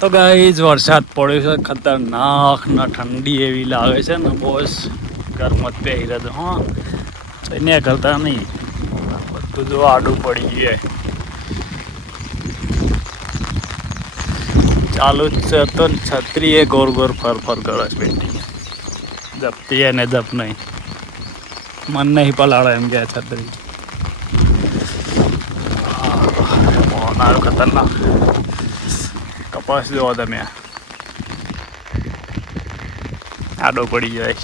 તો ગાઈઝ વરસાદ પડ્યો છે ખતરનાક ને ઠંડી એવી લાગે છે ને બોસ ગરમ જ પહેરી રહ્યો હા એને કરતા નહીં બધું જો આડું પડી ગયું ચાલુ જ છે તો છત્રી એ ગોર ગોર ફર ફર કરે છે બેટી જપતી એને જપ નહીં મન નહીં પલાળે એમ કે છત્રી આવ્યો ખતરનાક કપાસ જોવો તમે આડો પડી જાય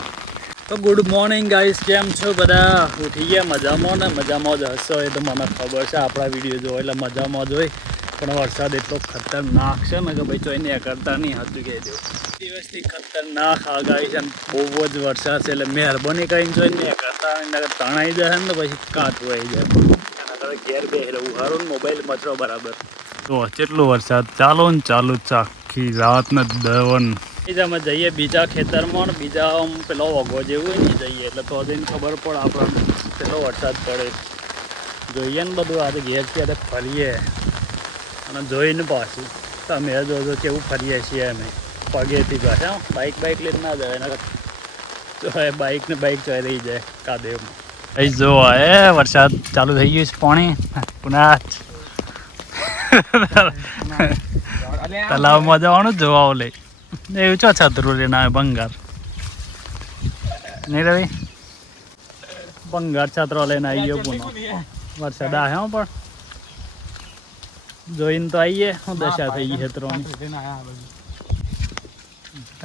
તો ગુડ મોર્નિંગ ગાઈસ કેમ છો બધા ઉઠી ગયા મજામાં ને મજામાં જ હશો એ તો મને ખબર છે આપણા વિડીયો જોવો એટલે મજામાં જ હોય પણ વરસાદ એટલો ખતરનાક છે ને કે ભાઈ ચોઈને કરતા નહીં હતું કે દો દિવસથી ખતરનાક આગાહી છે બહુ જ વરસાદ છે એટલે મહેરબાની કરીને જોઈને કરતા તણાઈ જાય ને પછી કાચું આવી જાય એના કરતા ઘેર બે રહેવું સારું ને મોબાઈલ મચરો બરાબર તો કેટલો વરસાદ ચાલો ને ચાલુ જ આખી રાત ને દવન અમે જઈએ બીજા ખેતરમાં ને બીજા પેલો વગો જેવું નહીં જઈએ એટલે તો જઈને ખબર પડે આપણને પેલો વરસાદ પડે જોઈએ ને બધું આજે ઘેર ત્યારે ફરીએ અને જોઈને પાછું તમે જોજો કેવું ફરીએ છીએ અમે પગેથી પાછા બાઇક લઈને ના જાય એના જો બાઇક ને બાઇક ચોઈ રહી જાય કાદેવમાં અહીં જો એ વરસાદ ચાલુ થઈ ગયું છે પાણી પુના તલાવમાં જવાનું જોવા લે એવું ચો છતરું લઈને આવે ભંગાર નહીં રવિ ભંગાર છતરો લઈને આવી ગયો પુનો વરસાદ આવે પણ જોઈને તો આવીએ શું દશા થઈ ગઈ ખેતરોની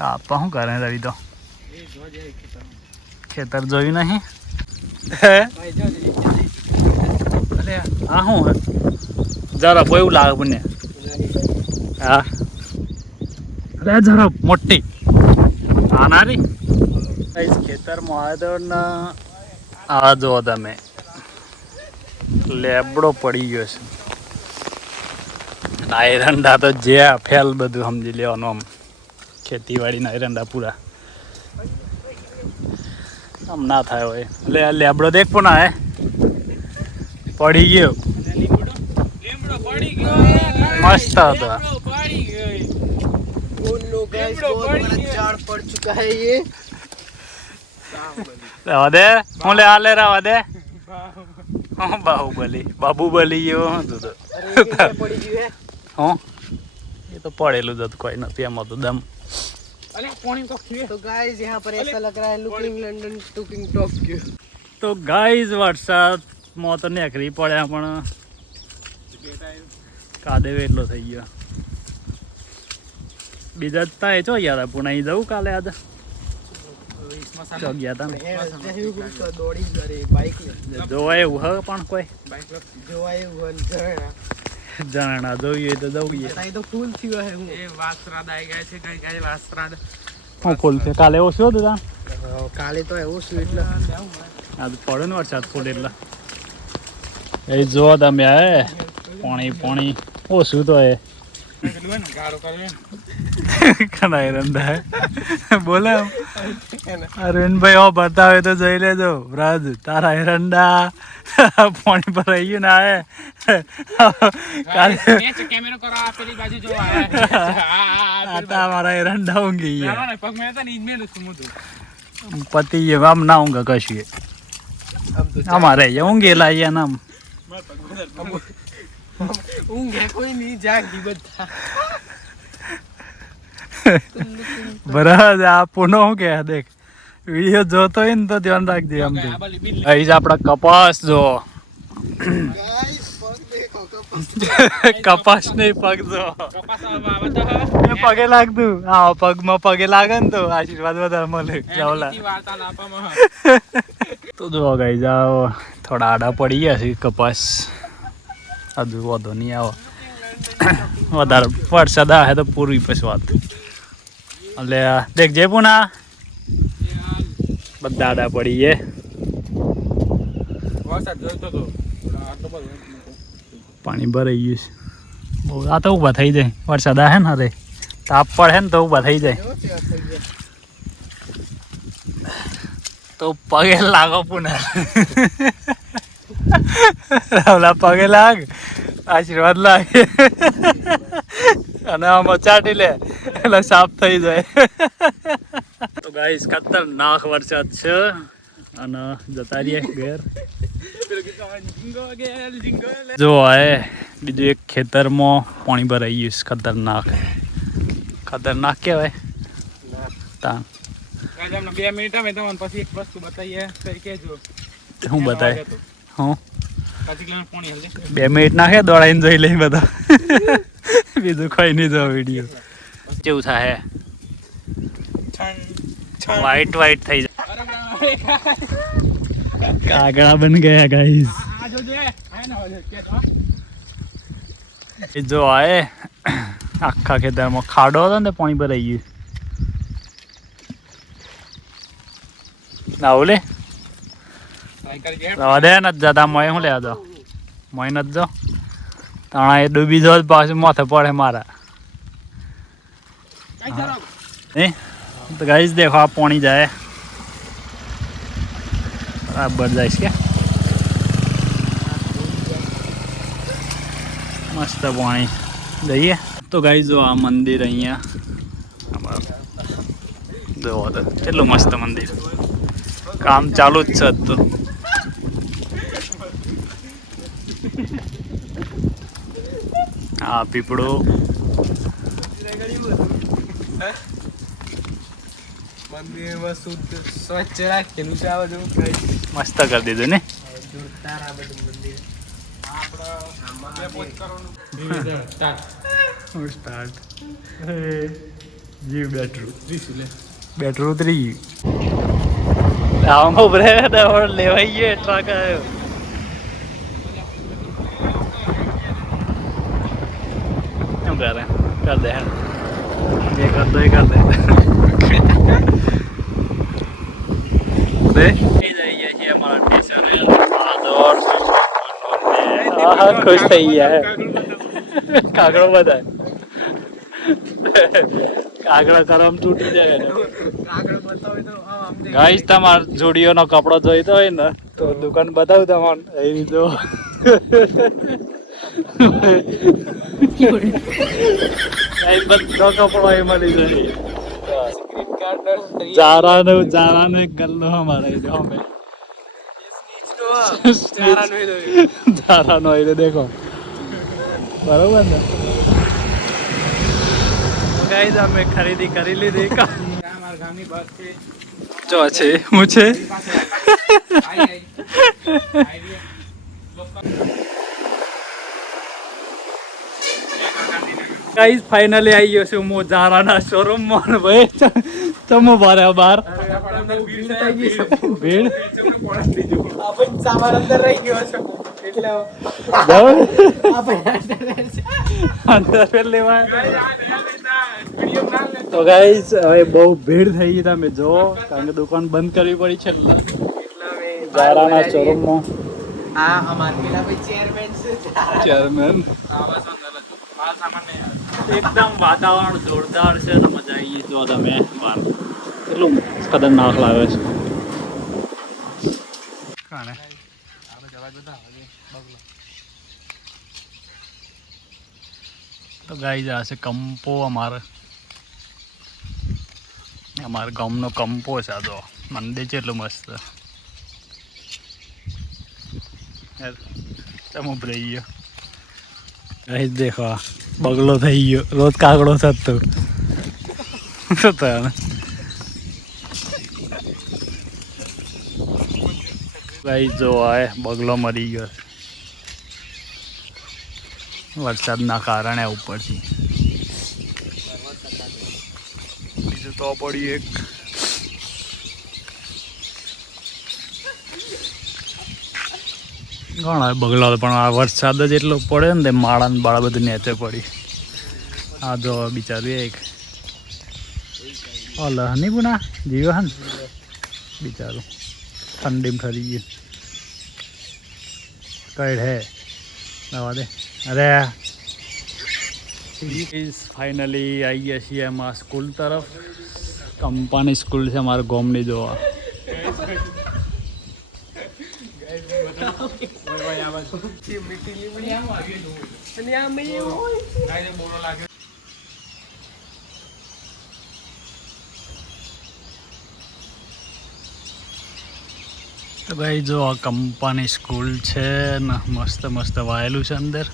આપા શું કરે રવિ તો ખેતર જોયું નહીં હા શું જરા એવું લાગે મને હા અરે જરા મોટી આનારી ખેતરમાં આવે તો ને આ જો તમે લેબડો પડી ગયો છે એરંડા તો જે ફેલ બધું સમજી લેવાનું આમ ખેતીવાડીના એરંડા પૂરા આમ ના થાય હોય એટલે આ લેબડો દેખ પણ આ પડી ગયો મસ્ત હતો દે હું લે આ લે રવા દે બાબુબલી એવો હતું તો હું એ તો પડેલું જ હતું કોઈ નથી એમાં તો દમ तो गाइस यहाँ पर ऐसा लग रहा है लुकिंग लंडन टुकिंग टोक्यो તો ગાઈઝ વરસાદમાં તો નેકરી પડ્યા પણ કાદેવ એટલો થઈ ગયો બીજા તા એ ચો ગયા હતા પુણે જવું કાલે આજે ચો ગયા હતા જોવાય એવું હ પણ કોઈ જણા જોઈએ તો જવું તો ફૂલ થયો હે હું એ વાસરાદ આવી ગયા છે કઈ કઈ વાસરાદ હું ફૂલ છે કાલે એવો શું હતું કાલે તો એવું શું એટલે આજ પડે ને વરસાદ ફૂલ એટલે એ જો તમે આ પાણી ઓછું તો એ ઘણા એરંડા બોલે અરવિંદભાઈ હો બતાવે તો જોઈ લેજો રાજ તારા એરંડા પાણી પર આવી ગયું ને કેમેરો કરો આ પેલી બાજુ જો આ મારા એરંડા ઊંઘી ગયા પગ મેં તો નીંદ મેં સમુદ્ર પતિ આમ ના ઊંઘે કશું અમારે ઊંઘેલા અહીંયા નામ ઊંઘે કોઈ નહીં જાગી બધા બરાબર આ પુનો શું કે દેખ વિડીયો જોતો હોય ને તો ધ્યાન રાખજે આમ અહીં જ આપડા કપાસ જો કપાસ નહીં પગ જો પગે લાગતું હા પગમાં પગે લાગે ને તો આશીર્વાદ વધારે મળે તો જો ગાઈઝ આવો થોડા આડા પડી ગયા છે કપાસ હજુ વધુ નહીં આવો વધારે વરસાદ આવે તો પૂરી પછી વાત એટલે દેખજે પુના બધા આડા પડી ગયા પાણી ભરાઈ ગયું છે બહુ આ તો ઊભા થઈ જાય વરસાદ આવે ને અરે તાપ પડે ને તો ઊભા થઈ જાય તો પગે લાગો પુના રાવલા પગે લાગ આશીર્વાદ લાગે અને આમાં ચાટી લે એટલે સાફ થઈ જાય. તો ગાઈસ ખતરનાક વરસાદ છે અને જતા રહીએ ઘેર. જો આ બીજું એક ખેતરમાં પાણી ભરાઈ ગયું છે. ખતરનાક કહેવાય. તાન 2 મિનિટ અમે તમને પછી એક વસ્તુ બતાવીએ તો કેજો. હું બતાય હું પછી પાણી હલદે 2 મિનિટ નાખે દોડાઈને જોઈ લઈ બધા. બીજું કોઈ નહીં જો વિડીયો કેવું થાય વ્હાઈટ થઈ જાય. કાગડા બન ગયા ગાઈસ. એ જો આએ આખા ખેતરમાં ખાડો હતો ને પાણી ભરાઈ ગયું. ના ઓલે રવા દે નથી જતા મોય શું લેવા દો મોય નથી જો તાણા એ ડૂબી જો પાછું માથે પડે મારા. તો ગાઈસ દેખો આ પાણી જાય બરાબર જાય છે મસ્ત પાણી જઈએ. તો ગાઈસ જો આ મંદિર અહીંયા જોવો તો કેટલું મસ્ત મંદિર. કામ ચાલુ જ છે તો આ પીપળો મંદિરમાં શુદ્ધ સ્વચ્છ રાખેલું છે. આ બધું મસ્ત કરી દીધું ને. જોરદાર આ બધું મંદિર. સ્ટાર્ટ જીવ બેટરું ઉતરી ગયું. આમાં ઉભરે લેવાઈ ગયો ટ્રક આવ્યો. શું કરે કર દે જે કરતો એ કર દે. ખુશ થઈ ગયા. કાગડો બધા કાગડા કરમ તૂટી જાય. ગાઈસ તમાર જોડીઓનો કપડો જોઈતો હોય ને તો દુકાન બતાવું તમને એ રીતો. બધો કપડો એ મળી જાય. જારાનો એક ગલ્લો અમારે અમે જારાનો એ દેખો બરોબર ને. ગાઈસ અમે ખરીદી કરી લીધી. જો છે હું છે ગાઈસ ફાઇનલી આવી ગયો છું હું ઝારાના શોરૂમમાં. ભાઈ ચમો બાર ભીડ સામાન અંદર રહી ગયો છે એટલે અંદર લેવા. તો ગાઈસ હવે બહુ ભીડ થઈ ગઈ તમે જો કારણ કે દુકાન બંધ કરવી પડી છે ઝારાના શોરૂમમાં. આ અમાર પેલા ભાઈ ચેરમેન છે. ચેરમેન એકદમ વાતાવરણ જોરદાર છે તો મજા આવી ગઈ. જો તમે બહાર કેટલું ખતરનાક લાગે છે. તો ગાઈસ આ છે કંપો અમારા ગામનો કંપો છે. આ જો મંદિર છે એટલું મસ્ત ચમો ભરાઈ ગયો. ગાઈસ દેખો બગલો થઈ ગયો. રોજ કાગડો થતો ગાઈસ જો આ બગલો મરી ગયો વરસાદના કારણે ઉપરથી. બીજું તો પડી એક ઘણા બગલા પણ આ વરસાદ જ એટલો પડે ને તે માળા ને બાળા બધું નેચે પડી. આ જો બિચારું એક ઓલા નહીં પુના જીવો હે ને બિચારું ઠંડીમાં ઠરી ગયું. કઈડ હે દવા દે. અરે ફાઇનલી આવી ગયા છીએ એમાં સ્કૂલ તરફ. કંપાની સ્કૂલ છે અમારા ગામની જોવા. તો ભાઈ જો કંપાની સ્કૂલ છે ને મસ્ત મસ્ત વાયેલું છે અંદર